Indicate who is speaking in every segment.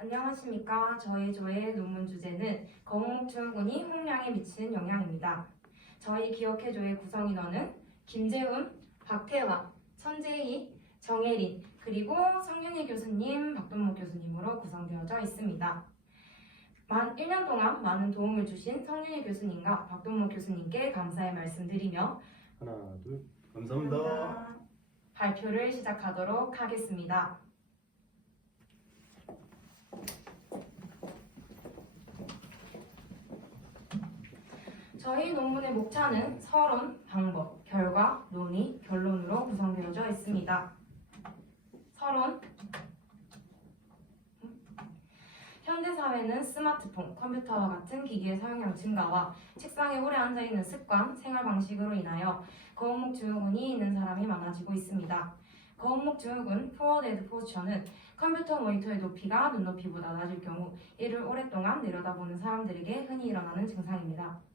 Speaker 1: 안녕하십니까. 저희 조의 논문 주제는 거북목 증후군이 홍량에 미치는 영향입니다. 저희 기억해조의 구성 인원은 김재훈, 박태화, 천재희, 정혜린, 그리고 성윤희 교수님, 박동목 교수님으로 구성되어져 있습니다. 만 1년 동안 많은 도움을 주신 성윤희 교수님과 박동목 교수님께 감사의 말씀드리며
Speaker 2: 하나, 둘, 감사합니다.
Speaker 1: 발표를 시작하도록 하겠습니다. 저희 논문의 목차는 서론, 방법, 결과, 논의, 결론으로 구성되어져 있습니다. 서론 현대 사회는 스마트폰, 컴퓨터와 같은 기기의 사용량 증가와 책상에 오래 앉아 있는 습관, 생활 방식으로 인하여 거북목 증후군이 있는 사람이 많아지고 있습니다. 거북목 증후군 포워데드 포스처는 컴퓨터 모니터의 높이가 눈높이보다 낮을 경우 이를 오랫동안 내려다보는 사람들에게 흔히 일어나는 증상입니다.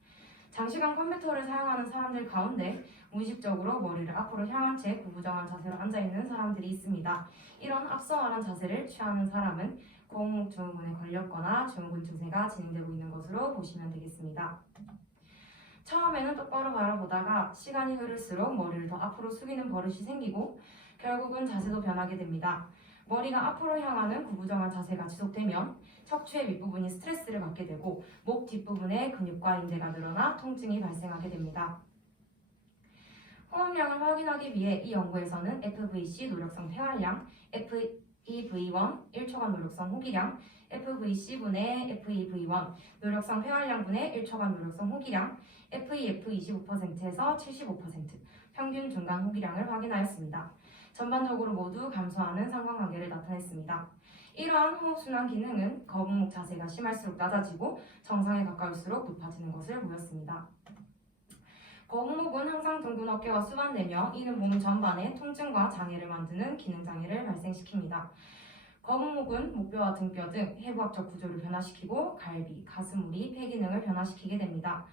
Speaker 1: 장시간 컴퓨터를 사용하는 사람들 가운데 무의식적으로 머리를 앞으로 향한 채 구부정한 자세로 앉아 있는 사람들이 있습니다. 이런 앞서 말한 자세를 취하는 사람은 거북목 증후군에 걸렸거나 증후군 증세가 진행되고 있는 것으로 보시면 되겠습니다. 처음에는 똑바로 바라보다가 시간이 흐를수록 머리를 더 앞으로 숙이는 버릇이 생기고 결국은 자세도 변하게 됩니다. 머리가 앞으로 향하는 구부정한 자세가 지속되면 척추의 밑부분이 스트레스를 받게 되고 목 뒷부분에 근육과 인대가 늘어나 통증이 발생하게 됩니다. 호흡량을 확인하기 위해 이 연구에서는 FVC 노력성 폐활량, FEV1 1초간 노력성 호기량, FVC분의 FEV1 노력성 폐활량분의 1초간 노력성 호기량, FEF 25%에서 75% 평균 중간 호기량을 확인하였습니다. 전반적으로 모두 감소하는 상관관계를 나타냈습니다. 이러한 호흡순환 기능은 거북목 자세가 심할수록 낮아지고 정상에 가까울수록 높아지는 것을 보였습니다. 거북목은 항상 둥근 어깨와 수반되며 이는 몸 전반에 통증과 장애를 만드는 기능 장애를 발생시킵니다. 거북목은 목뼈와 등뼈 등 해부학적 구조를 변화시키고 갈비, 가슴우리, 폐 기능을 변화시키게 됩니다.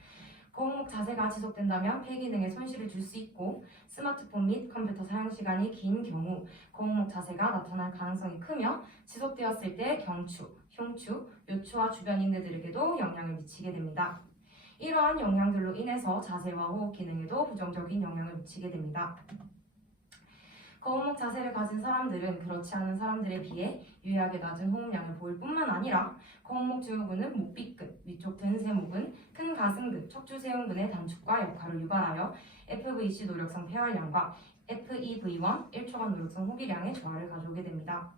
Speaker 1: 거북목 자세가 지속된다면 폐 기능에 손실을 줄 수 있고 스마트폰 및 컴퓨터 사용 시간이 긴 경우 거북목 자세가 나타날 가능성이 크며 지속되었을 때 경추, 흉추, 요추와 주변 인대들에게도 영향을 미치게 됩니다. 이러한 영향들로 인해서 자세와 호흡 기능에도 부정적인 영향을 미치게 됩니다. 거북목 자세를 가진 사람들은 그렇지 않은 사람들에 비해 유의하게 낮은 호흡량을 보일 뿐만 아니라 거북목 증후군은 목 삐끗, 위쪽 등세목은 큰 가슴 등 척추세운근의 단축과 역할을 유발하여 FVC 노력성 폐활량과 FEV1 1초간 노력성 호기량의 조화를 가져오게 됩니다.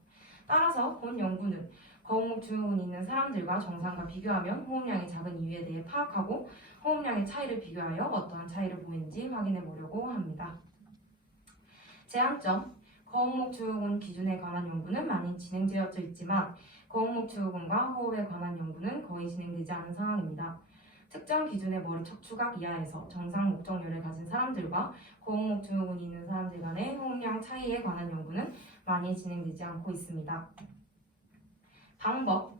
Speaker 1: 따라서 본 연구는 거북목 증후군이 있는 사람들과 정상과 비교하면 호흡량이 작은 이유에 대해 파악하고 호흡량의 차이를 비교하여 어떠한 차이를 보이는지 확인해 보려고 합니다. 제한점 거북목 증후군 기준에 관한 연구는 많이 진행되어져 있지만 거북목 증후군과 호흡에 관한 연구는 거의 진행되지 않은 상황입니다. 특정 기준의 머리 척추각 이하에서 정상 목적률을 가진 사람들과 거북목 증후군이 있는 사람들 간의 호흡량 차이에 관한 연구는 많이 진행되지 않고 있습니다. 방법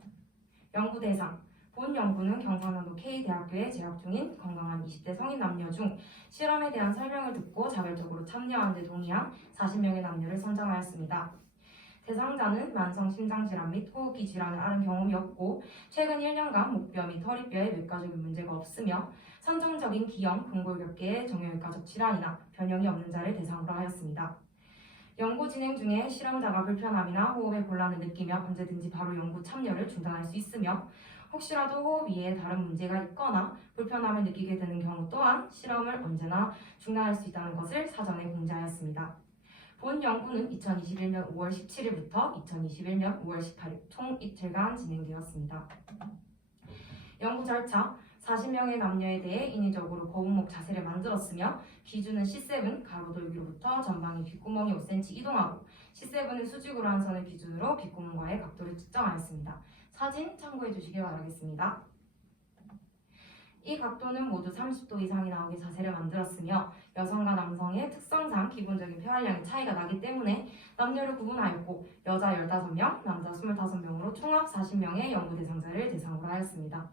Speaker 1: 연구 대상 본 연구는 경상남도 K대학교에 재학 중인 건강한 20대 성인 남녀 중 실험에 대한 설명을 듣고 자발적으로 참여하는 데 동의한 40명의 남녀를 선정하였습니다. 대상자는 만성 심장질환 및 호흡기 질환을 앓은 경험이 없고 최근 1년간 목뼈 및 허리뼈에 외과적인 문제가 없으며 선정적인 기형, 근골격계의 정형외과적 질환이나 변형이 없는 자를 대상으로 하였습니다. 연구 진행 중에 실험자가 불편함이나 호흡에 곤란을 느끼며 언제든지 바로 연구 참여를 중단할 수 있으며 혹시라도 호흡 이에 다른 문제가 있거나 불편함을 느끼게 되는 경우 또한 실험을 언제나 중단할 수 있다는 것을 사전에 공지하였습니다. 본 연구는 2021년 5월 17일부터 2021년 5월 18일 총 이틀간 진행되었습니다. 연구 절차 40명의 남녀에 대해 인위적으로 거북목 자세를 만들었으며 기준은 C7 가로돌기로부터 전방의 귓구멍이 5cm 이동하고 C7은 수직으로 한 선을 기준으로 귓구멍과의 각도를 측정하였습니다. 사진 참고해 주시기 바라겠습니다. 이 각도는 모두 30도 이상이 나오게 자세를 만들었으며 여성과 남성의 특성상 기본적인 폐활량의 차이가 나기 때문에 남녀를 구분하였고 여자 15명, 남자 25명으로 총합 40명의 연구 대상자를 대상으로 하였습니다.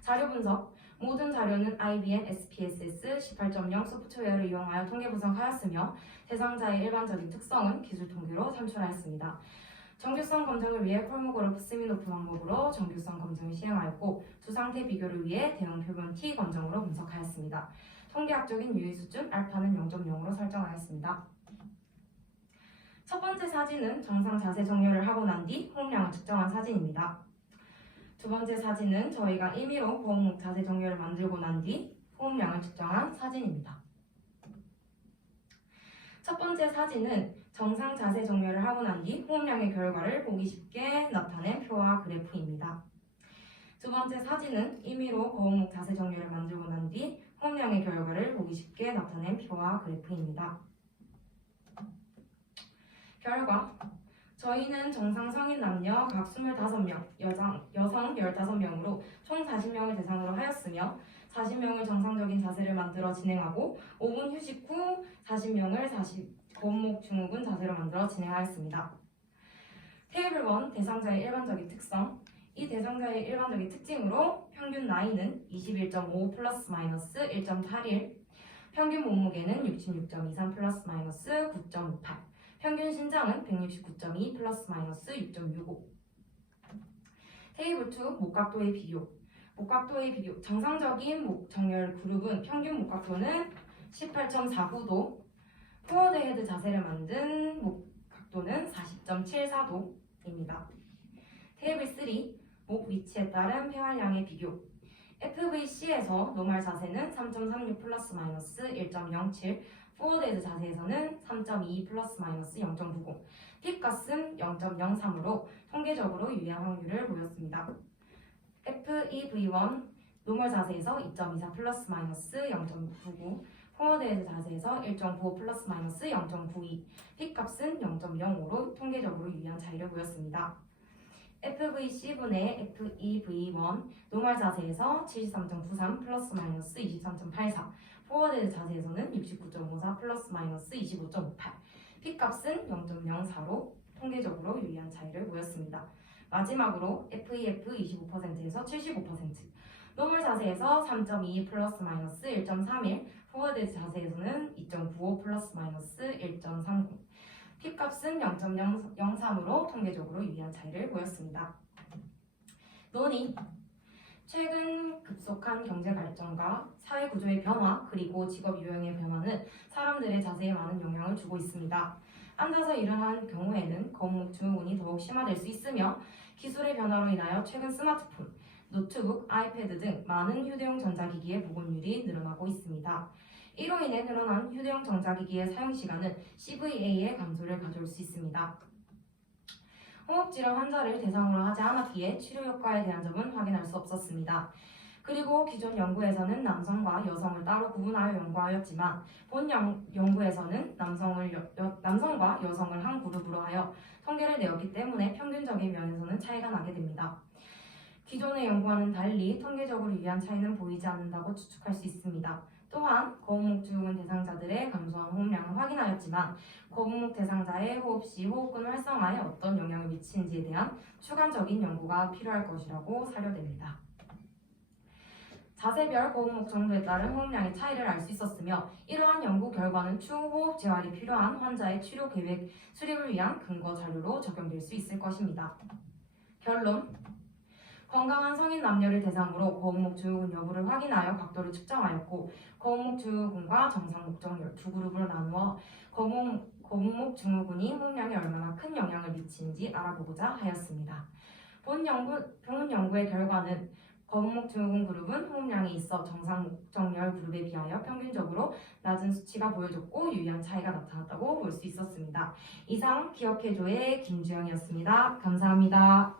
Speaker 1: 자료 분석 모든 자료는 IBM SPSS 18.0 소프트웨어를 이용하여 통계 분석하였으며 대상자의 일반적인 특성은 기술 통계로 산출하였습니다. 정규성 검정을 위해 콜모그래프 스미노프 방법으로 정규성 검정을 시행하였고 두 상태 비교를 위해 대응 표본 T 검정으로 분석하였습니다. 통계학적인 유의 수준 알파는 0.0으로 설정하였습니다. 첫 번째 사진은 정상 자세 정렬을 하고 난 뒤 호흡량을 측정한 사진입니다. 두 번째 사진은 저희가 임의로 고음목 자세 정렬을 만들고 난 뒤 호흡량을 측정한 사진입니다. 첫 번째 사진은 정상 자세 정렬을 하고 난 뒤 호흡량의 결과를 보기 쉽게 나타낸 표와 그래프입니다. 두 번째 사진은 임의로 거울목 자세 정렬을 만들고 난 뒤 호흡량의 결과를 보기 쉽게 나타낸 표와 그래프입니다. 결과 저희는 정상 성인 남녀 각 25명, 여성, 여성 15명으로 총 40명을 대상으로 하였으며 40명을 정상적인 자세를 만들어 진행하고 5분 휴식 후 40명을 40, 거목 증후군 자세로 만들어 진행하였습니다. 테이블 1 대상자의 일반적인 특성. 이 대상자의 일반적인 특징으로 평균 나이는 21.5 플러스 마이너스 1.81 평균 몸무게는 66.23 플러스 마이너스 9.28 평균 신장은 169.2 플러스 마이너스 6.65 테이블 2 목각도의 비교. 목각도의 비교. 정상적인 목 정렬 그룹은 평균 목각도는 18.49도 포워드 헤드 자세를 만든 목 각도는 40.74도입니다. 테이블 3 목 위치에 따른 폐활량의 비교 FVC에서 노멀 자세는 3.36 플러스 마이너스 1.07 포워드 헤드 자세에서는 3.2 플러스 마이너스 0.90 핏값은 0.03으로 통계적으로 유의한 확률을 보였습니다. FEV1 노멀 자세에서 2.24 플러스 마이너스 0.99 포워드 헤드 자세에서 1.95 플러스 마이너스 0.92 핏값은 0.05로 통계적으로 유의한 차이를 보였습니다. FVC분의 FEV1 노멀 자세에서 73.93 플러스 마이너스 23.84 포워드 자세에서는 69.54 플러스 마이너스 25.58 P값은 0.04로 통계적으로 유의한 차이를 보였습니다. 마지막으로 FEF 25%에서 75% 노멀 자세에서 3.2 플러스 마이너스 1.31 포워드 자세에서는 2.95 플러스 마이너스 1.30 P값은 0.03으로 통계적으로 유의한 차이를 보였습니다. 논의 최근 급속한 경제 발전과 사회 구조의 변화 그리고 직업 유형의 변화는 사람들의 자세에 많은 영향을 주고 있습니다. 앉아서 하는 경우에는 거목 증후군이 더욱 심화될 수 있으며 기술의 변화로 인하여 최근 스마트폰, 노트북, 아이패드 등 많은 휴대용 전자기기의 복원율이 늘어나고 있습니다. 이로 인해 늘어난 휴대용 전자기기의 사용 시간은 CVA의 감소를 가져올 수 있습니다. 호흡질환 환자를 대상으로 하지 않았기에 치료 효과에 대한 점은 확인할 수 없었습니다. 그리고 기존 연구에서는 남성과 여성을 따로 구분하여 연구하였지만 본 연, 연구에서는 남성을 여, 여- 남성과 여성을 한 그룹으로 하여 통계를 내었기 때문에 평균적인 면에서는 차이가 나게 됩니다. 기존의 연구와는 달리 통계적으로 유의한 차이는 보이지 않는다고 추측할 수 있습니다. 또한 거북목 증후군 대상자들의 감소한 호흡량을 확인하였지만 거북목 대상자의 호흡 시 호흡근 활성화에 어떤 영향을 미치는지에 대한 추가적인 연구가 필요할 것이라고 사료됩니다. 자세별 거북목 정도에 따른 호흡량의 차이를 알 수 있었으며 이러한 연구 결과는 추후 호흡 재활이 필요한 환자의 치료 계획 수립을 위한 근거 자료로 적용될 수 있을 것입니다. 결론 건강한 성인 남녀를 대상으로 거북목 증후군 여부를 확인하여 각도를 측정하였고 거북목 증후군과 정상 목정열 두 그룹으로 나누어 거북, 거북목 증후군이 호흡량에 얼마나 큰 영향을 미치는지 알아보고자 하였습니다. 본 연구, 본 연구의 결과는 거북목 증후군 그룹은 호흡량이 있어 정상 목정열 그룹에 비하여 평균적으로 낮은 수치가 보여줬고 유의한 차이가 나타났다고 볼 수 있었습니다. 이상 기억해줘의 김주영이었습니다. 감사합니다.